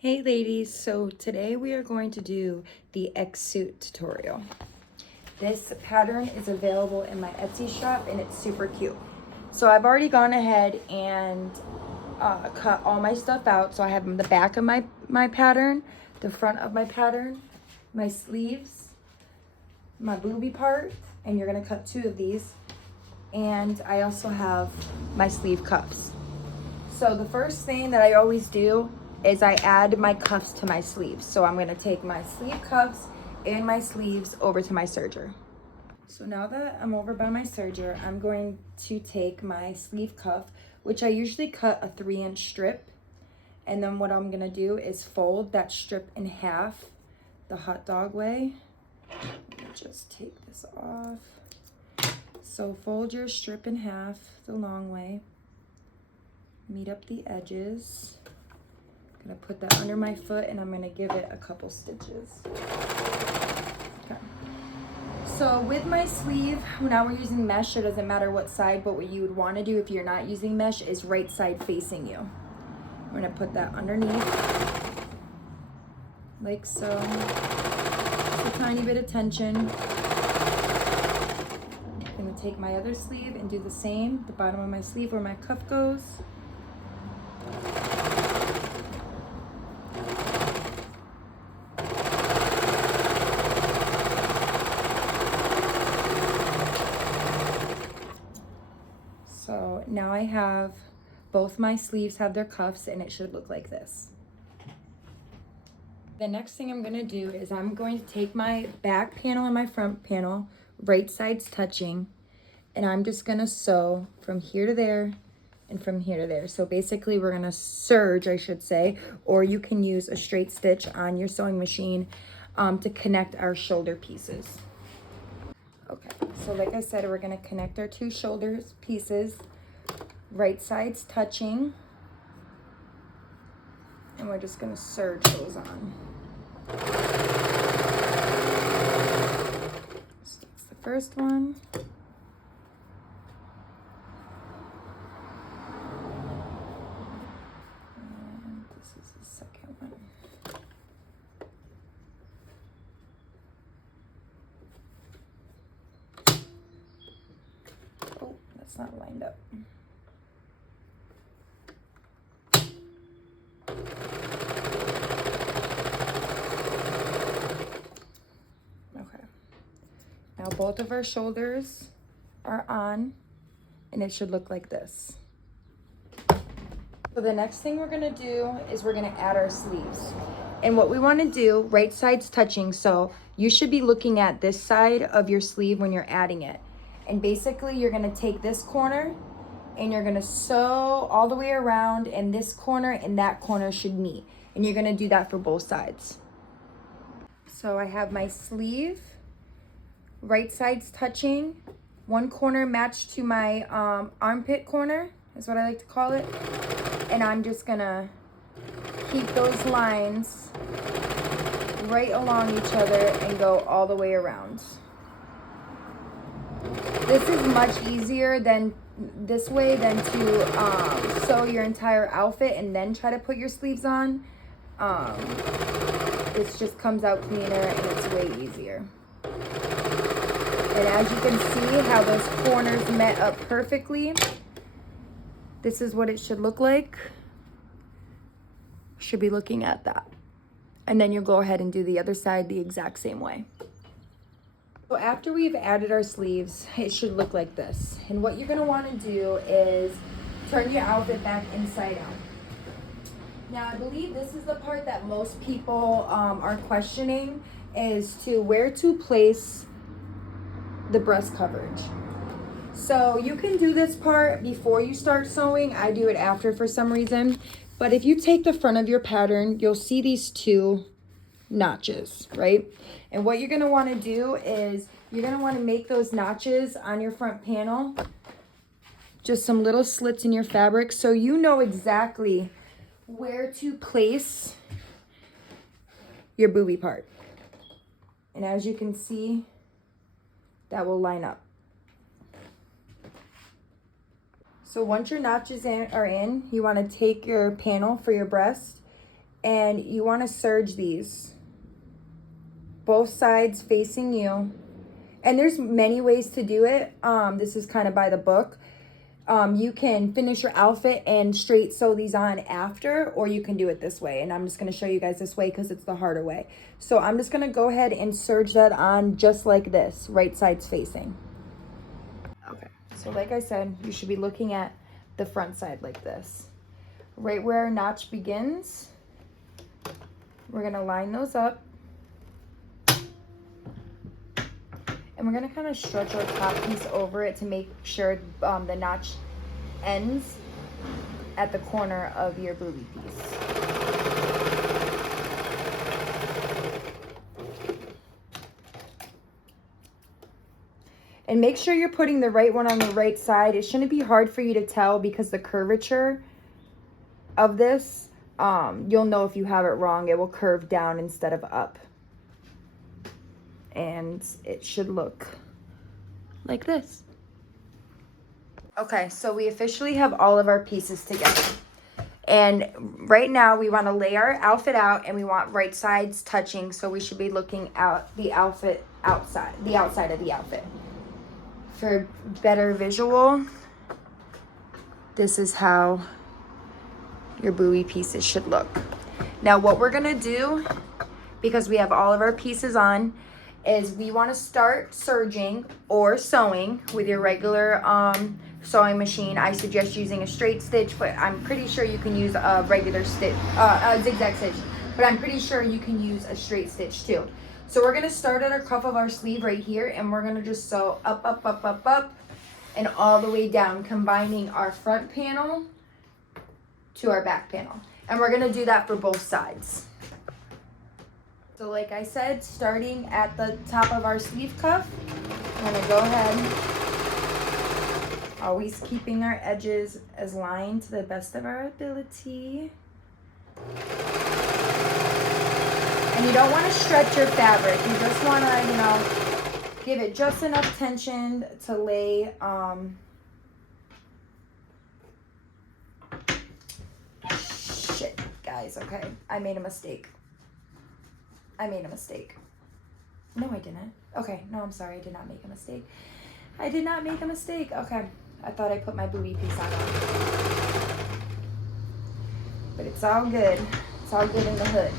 Hey ladies, so today we are going to do the xsuit tutorial. This pattern is available in my Etsy shop and it's super cute. So I've already gone ahead and cut all my stuff out. So I have the back of my pattern, the front of my pattern, my sleeves, my booby part, and you're gonna cut 2 of these. And I also have my sleeve cuffs. So the first thing that I always do is I add my cuffs to my sleeves. So I'm gonna take my sleeve cuffs and my sleeves over to my serger. So now that I'm over by my serger, I'm going to take my sleeve cuff, which I usually cut a 3-inch strip. And then what I'm gonna do is fold that strip in half the hot dog way. Let me just take this off. So fold your strip in half the long way. Meet up the edges. I'm gonna put that under my foot and I'm gonna give it a couple stitches. Okay. So with my sleeve, now we're using mesh, it doesn't matter what side, but what you would wanna do if you're not using mesh is right side facing you. We're gonna put that underneath, like so. Just a tiny bit of tension. I'm gonna take my other sleeve and do the same, the bottom of my sleeve where my cuff goes. So now I have both my sleeves have their cuffs and it should look like this. The next thing I'm gonna do is I'm going to take my back panel and my front panel, right sides touching, and I'm just gonna sew from here to there and from here to there. So basically we're gonna serge, I should say, or you can use a straight stitch on your sewing machine to connect our shoulder pieces. Okay, so like I said, we're gonna connect our 2 shoulder pieces, right sides touching, and we're just gonna serge those on. So that's the first one. And this is the second one. Oh, that's not lined up. Okay. Now both of our shoulders are on, and it should look like this. So the next thing we're gonna do is we're gonna add our sleeves. And what we wanna do, right sides touching, so you should be looking at this side of your sleeve when you're adding it. And basically you're gonna take this corner and you're gonna sew all the way around, and this corner and that corner should meet. And you're gonna do that for both sides. So I have my sleeve, right sides touching, one corner matched to my armpit corner, is what I like to call it. And I'm just gonna keep those lines right along each other and go all the way around. This is much easier than this way than to sew your entire outfit and then try to put your sleeves on. This just comes out cleaner and it's way easier. And as you can see how those corners met up perfectly, this is what it should look like. Should be looking at that. And then you'll go ahead and do the other side the exact same way. So after we've added our sleeves, it should look like this. And what you're gonna wanna do is turn your outfit back inside out. Now I believe this is the part that most people are questioning, is to where to place the breast coverage. So you can do this part before you start sewing. I do it after for some reason. But if you take the front of your pattern, you'll see these 2 notches, right? And what you're gonna wanna do is you're gonna wanna make those notches on your front panel, just some little slits in your fabric, so you know exactly where to place your booby part. And as you can see, that will line up. So once your notches are in, you want to take your panel for your breast And you want to serge these, both sides facing you. And there's many ways to do it. This is kind of by the book. You can finish your outfit and straight sew these on after, or you can do it this way. And I'm just going to show you guys this way because it's the harder way. So I'm just going to go ahead and serge that on just like this, right sides facing. Okay, so like I said, you should be looking at the front side like this. Right where our notch begins, we're going to line those up. And we're gonna kind of stretch our top piece over it to make sure the notch ends at the corner of your booby piece. And make sure you're putting the right one on the right side. It shouldn't be hard for you to tell because the curvature of this, you'll know if you have it wrong. It will curve down instead of up. And it should look like this. Okay, so we officially have all of our pieces together. And right now we want to lay our outfit out and we want right sides touching, so we should be looking out the outfit outside, the outside of the outfit. For better visual, this is how your booby pieces should look. Now what we're gonna do, because we have all of our pieces on, is we want to start serging or sewing with your regular sewing machine. I suggest using a straight stitch, but I'm pretty sure you can use a regular stitch, a zigzag stitch, but I'm pretty sure you can use a straight stitch too. So we're going to start at our cuff of our sleeve right here, and we're going to just sew up, up, up, up, up, and all the way down, combining our front panel to our back panel. And we're going to do that for both sides. So like I said, starting at the top of our sleeve cuff, we're gonna go ahead, always keeping our edges as lined to the best of our ability. And you don't want to stretch your fabric. You just want to, give it just enough tension to lay, shit, guys, okay, I made a mistake. No, I didn't. Okay, no, I'm sorry. I did not make a mistake. Okay, I thought I put my booby piece on. But it's all good. It's all good in the hood.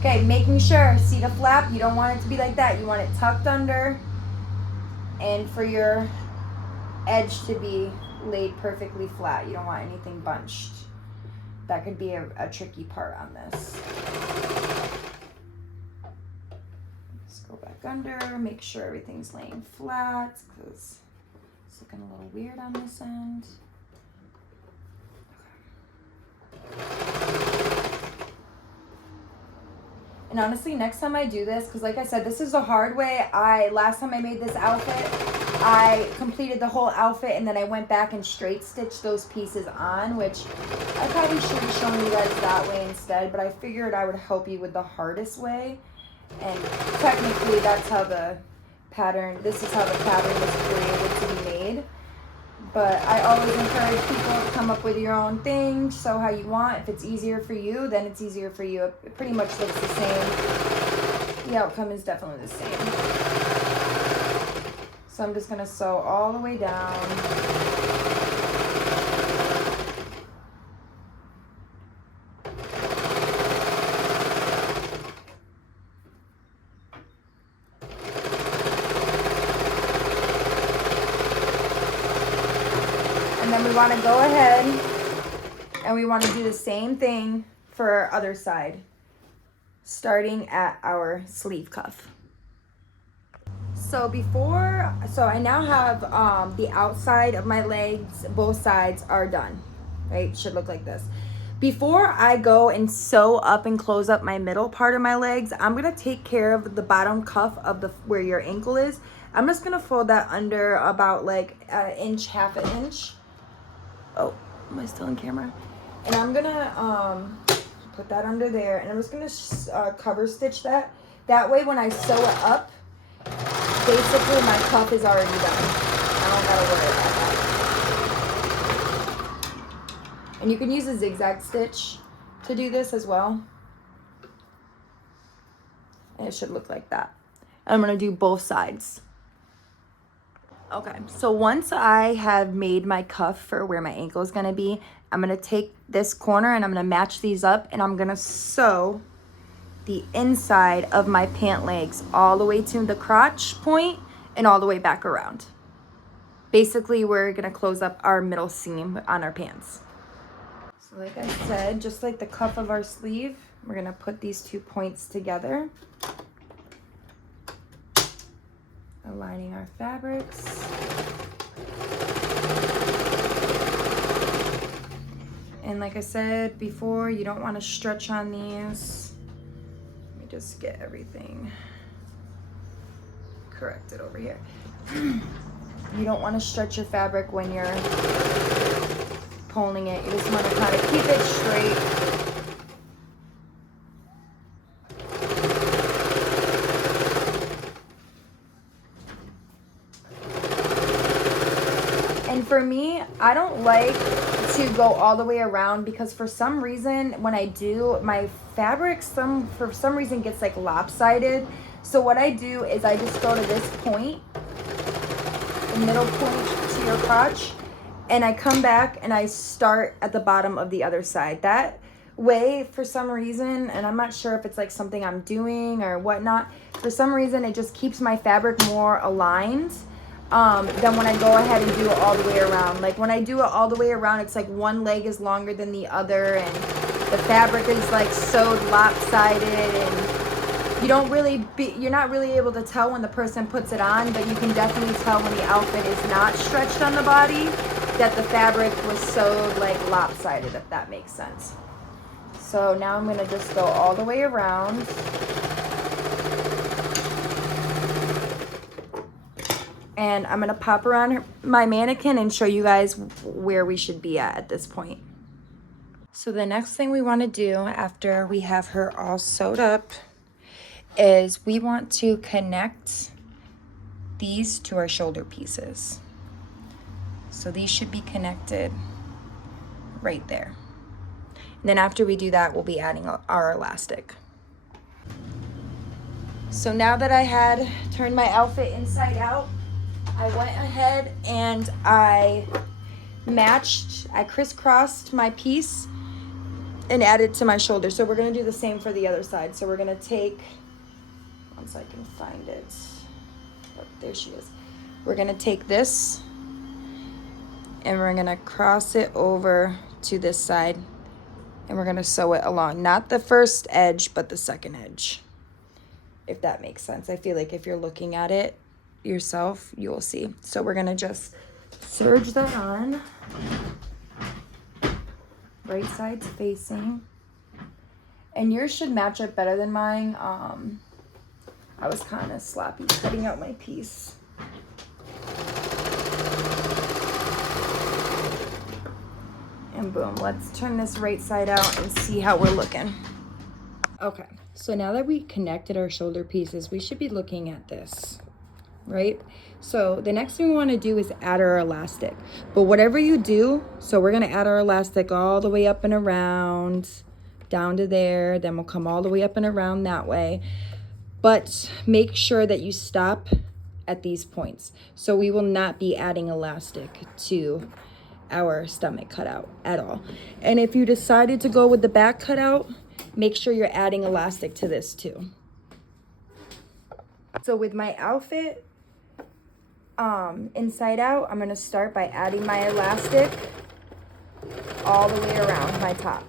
Okay, making sure, see the flap? You don't want it to be like that. You want it tucked under, and for your edge to be laid perfectly flat. You don't want anything bunched. That could be a tricky part on this. Go back under, make sure everything's laying flat because it's looking a little weird on this end. And honestly, next time I do this, because like I said, this is the hard way. Last time I made this outfit, I completed the whole outfit and then I went back and straight stitched those pieces on, which I probably should have shown you guys that way instead, but I figured I would help you with the hardest way. And technically that's how the pattern, this is how the pattern was created to be made. But I always encourage people to come up with your own thing, sew how you want. If it's easier for you, then it's easier for you. It pretty much looks the same. The outcome is definitely the same. So I'm just gonna sew all the way down. We want to go ahead and we want to do the same thing for our other side, starting at our sleeve cuff. So I now have the outside of my legs, both sides are done, right? Should look like this. Before I go and sew up and close up my middle part of my legs, I'm gonna take care of the bottom cuff of where your ankle is. I'm just gonna fold that under about like an inch, half an inch. Oh, am I still on camera? And I'm gonna put that under there, and I'm just gonna cover stitch that. That way when I sew it up, basically my cuff is already done. I don't gotta worry about that. And you can use a zigzag stitch to do this as well. And it should look like that. I'm gonna do both sides. Okay, so once I have made my cuff for where my ankle is gonna be, I'm gonna take this corner and I'm gonna match these up, and I'm gonna sew the inside of my pant legs all the way to the crotch point and all the way back around. Basically, we're gonna close up our middle seam on our pants. So like I said, just like the cuff of our sleeve, we're gonna put these 2 points together, aligning our fabrics. And like I said before, you don't want to stretch on these. Let me just get everything corrected over here. You don't want to stretch your fabric when you're pulling it. You just want to kind of keep it straight. And for me, I don't like to go all the way around because for some reason, when I do, my fabric for some reason gets like lopsided. So what I do is I just go to this point, the middle point to your crotch, and I come back and I start at the bottom of the other side. That way, for some reason, and I'm not sure if it's like something I'm doing or whatnot, for some reason it just keeps my fabric more aligned than when I go ahead and do it all the way around. Like when I do it all the way around, it's like one leg is longer than the other and the fabric is like sewed lopsided, and you're not really able to tell when the person puts it on, but you can definitely tell when the outfit is not stretched on the body that the fabric was sewed like lopsided, if that makes sense. So now I'm gonna just go all the way around. And I'm gonna pop around my mannequin and show you guys where we should be at this point. So the next thing we wanna do after we have her all sewed up is we want to connect these to our shoulder pieces. So these should be connected right there. And then after we do that, we'll be adding our elastic. So now that I had turned my outfit inside out, I went ahead and I crisscrossed my piece and added to my shoulder. So we're gonna do the same for the other side. So we're gonna take, once I can find it, oh, there she is. We're gonna take this and we're gonna cross it over to this side and we're gonna sew it along, not the first edge, but the second edge, if that makes sense. I feel like if you're looking at it yourself, you will see. So we're gonna just serge that on, right side's facing, and yours should match up better than mine. I was kind of sloppy cutting out my piece. And boom, let's turn this right side out and see how we're looking. Okay, so now that we connected our shoulder pieces, we should be looking at this, right? So the next thing we want to do is add our elastic. But whatever you do, so we're going to add our elastic all the way up and around, down to there, then we'll come all the way up and around that way. But make sure that you stop at these points. So we will not be adding elastic to our stomach cutout at all. And if you decided to go with the back cutout, make sure you're adding elastic to this too. So with my outfit inside out, I'm gonna start by adding my elastic all the way around my top.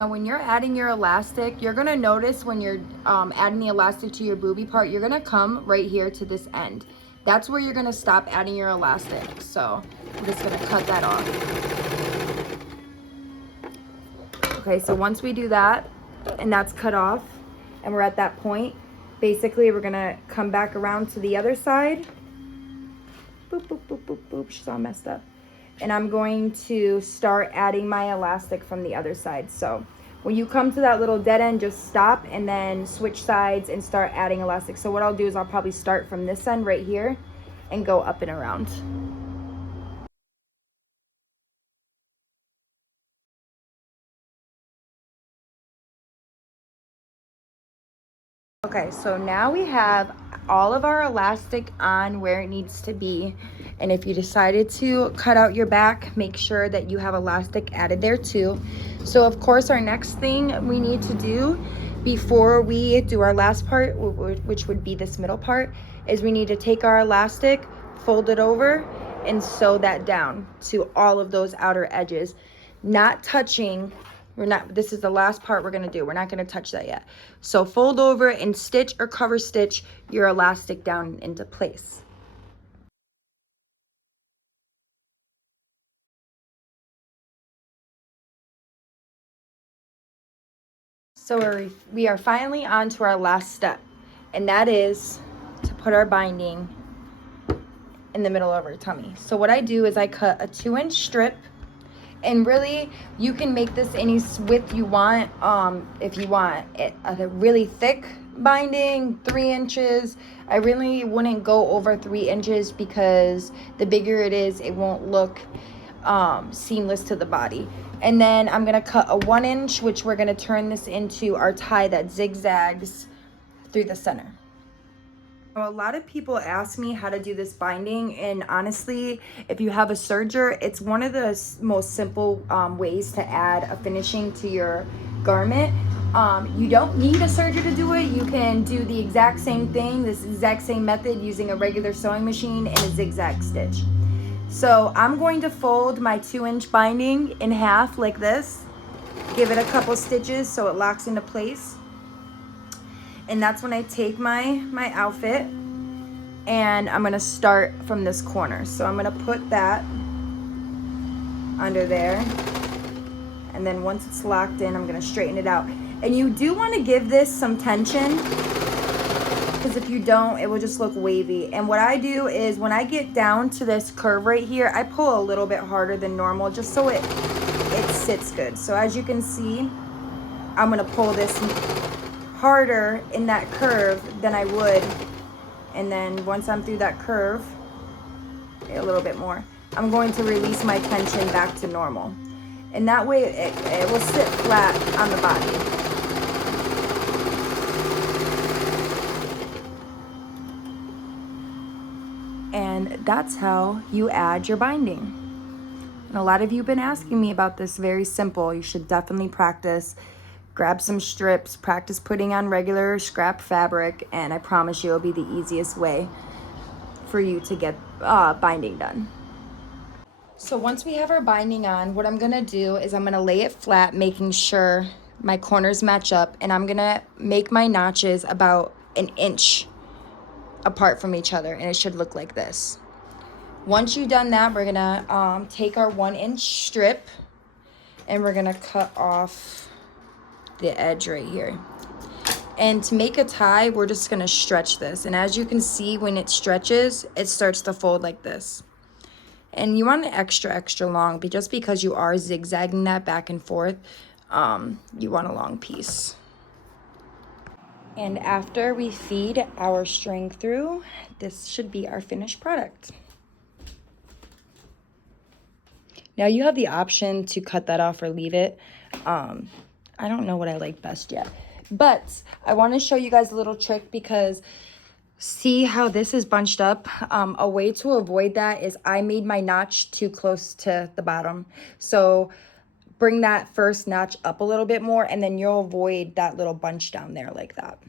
Now when you're adding your elastic, you're gonna notice when you're adding the elastic to your boobie part, you're gonna come right here to this end. That's where you're gonna stop adding your elastic. So I'm just gonna cut that off. Okay, so once we do that, and that's cut off, and we're at that point, basically we're gonna come back around to the other side. Boop, boop, boop, boop, boop, she's all messed up. And I'm going to start adding my elastic from the other side. So when you come to that little dead end, just stop and then switch sides and start adding elastic. So what I'll do is I'll probably start from this end right here and go up and around. Okay, so now we have all of our elastic on where it needs to be. And if you decided to cut out your back, make sure that you have elastic added there too. So of course, our next thing we need to do before we do our last part, which would be this middle part, is we need to take our elastic, fold it over, and sew that down to all of those outer edges, not touching. This is the last part we're gonna do. We're not gonna touch that yet. So fold over and stitch or cover stitch your elastic down into place. So we are finally on to our last step, and that is to put our binding in the middle of our tummy. So what I do is I cut a 2-inch strip. And really, you can make this any width you want. If you want it a really thick binding, 3 inches. I really wouldn't go over 3 inches because the bigger it is, it won't look seamless to the body. And then I'm gonna cut a 1 inch, which we're gonna turn this into our tie that zigzags through the center. A lot of people ask me how to do this binding, and honestly, if you have a serger, it's one of the most simple ways to add a finishing to your garment. You don't need a serger to do it. You can do the exact same thing, this exact same method, using a regular sewing machine and a zigzag stitch. So I'm going to fold my 2-inch binding in half like this, give it a couple stitches so it locks into place. And that's when I take my outfit, and I'm gonna start from this corner. So I'm gonna put that under there, and then once it's locked in, I'm gonna straighten it out. And you do wanna give this some tension, because if you don't, it will just look wavy. And what I do is when I get down to this curve right here, I pull a little bit harder than normal just so it sits good. So as you can see, I'm gonna pull this harder in that curve than I would, and then once I'm through that curve, a little bit more, I'm going to release my tension back to normal, and that way it will sit flat on the body. And that's how you add your binding. And a lot of you have been asking me about this. Very simple. You should definitely practice. Grab some strips, practice putting on regular scrap fabric, and I promise you it'll be the easiest way for you to get binding done. So once we have our binding on, what I'm gonna do is I'm gonna lay it flat, making sure my corners match up, and I'm gonna make my notches about 1 inch apart from each other, and it should look like this. Once you've done that, we're gonna take our 1-inch strip, and we're gonna cut off the edge right here. And to make a tie, we're just gonna stretch this. And as you can see, when it stretches, it starts to fold like this. And you want it extra long, but just because you are zigzagging that back and forth, you want a long piece. And after we feed our string through, this should be our finished product. Now you have the option to cut that off or leave it. I don't know what I like best yet, but I want to show you guys a little trick, because see how this is bunched up? A way to avoid that is I made my notch too close to the bottom. So bring that first notch up a little bit more, and then you'll avoid that little bunch down there like that.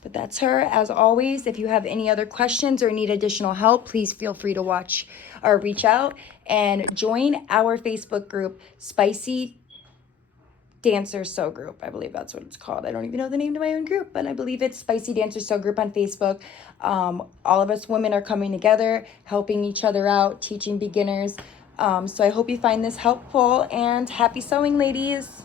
But that's her. As always, if you have any other questions or need additional help, please feel free to watch or reach out and join our Facebook group, Spicy Dancer Sew Group. I believe that's what it's called. I don't even know the name to my own group, but I believe it's Spicy Dancer Sew Group on Facebook. All of us women are coming together, helping each other out, teaching beginners. So I hope you find this helpful, and happy sewing, ladies.